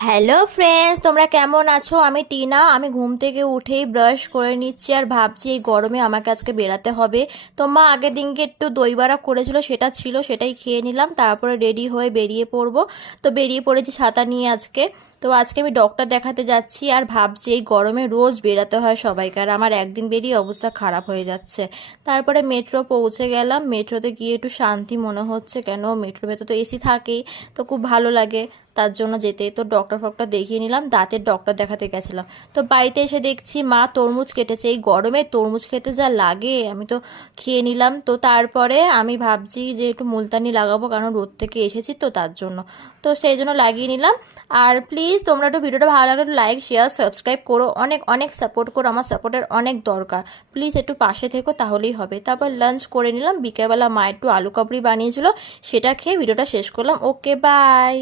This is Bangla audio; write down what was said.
হ্যালো ফ্রেন্ডস, তোমরা কেমন আছো? আমি টিনা। আমি ঘুম থেকে উঠেই ব্রাশ করে নিচ্ছি আর ভাবছি এই গরমে আমাকে আজকে বেরাতে হবে। তো মা আগের দিনকে একটু দই বড়া করেছিল, সেটা ছিল, সেটাই খেয়ে নিলাম। তারপরে রেডি হয়ে বেরিয়ে পড়বো। তো বেরিয়ে পড়েছি ছাতা নিয়ে আজকে। তো আজকে আমি ডক্টর দেখাতে যাচ্ছি আর ভাবছি এই গরমে রোজ বেরাতে হয় সবাইকে, আর আমার একদিন বেরিয়ে অবস্থা খারাপ হয়ে যাচ্ছে। তারপরে মেট্রো পৌঁছে গেলাম। মেট্রোতে গিয়ে একটু শান্তি মনে হচ্ছে, কেন মেট্রোর ভেতর তো এসি থাকেই, তো খুব ভালো লাগে। তার জন্য যেতে তো ডক্টর ফক্টর দেখিয়ে নিলাম, দাঁতের ডক্টর দেখাতে গেছিলাম। তো বাড়িতে এসে দেখছি মা তরমুজ কেটেছে। এই গরমে তরমুজ খেতে যা লাগে, আমি তো খেয়ে নিলাম। তো তারপরে আমি ভাবছি যে একটু মুলতানি লাগাবো, কারণ রোদ থেকে এসেছি তো তার জন্য। তো সেই জন্য লাগিয়ে নিলাম। আর প্লিজ তোমরা একটু ভিডিওটা ভালো লাগলে একটু লাইক শেয়ার সাবস্ক্রাইব করো, অনেক অনেক সাপোর্ট করো, আমার সাপোর্টের অনেক দরকার। প্লিজ একটু পাশে থেকো, তাহলেই হবে। তারপর লাঞ্চ করে নিলাম। বিকেলবেলা মা একটু আলু কাবলি বানিয়েছিল, সেটা খেয়ে ভিডিওটা শেষ করলাম। ওকে, বাই।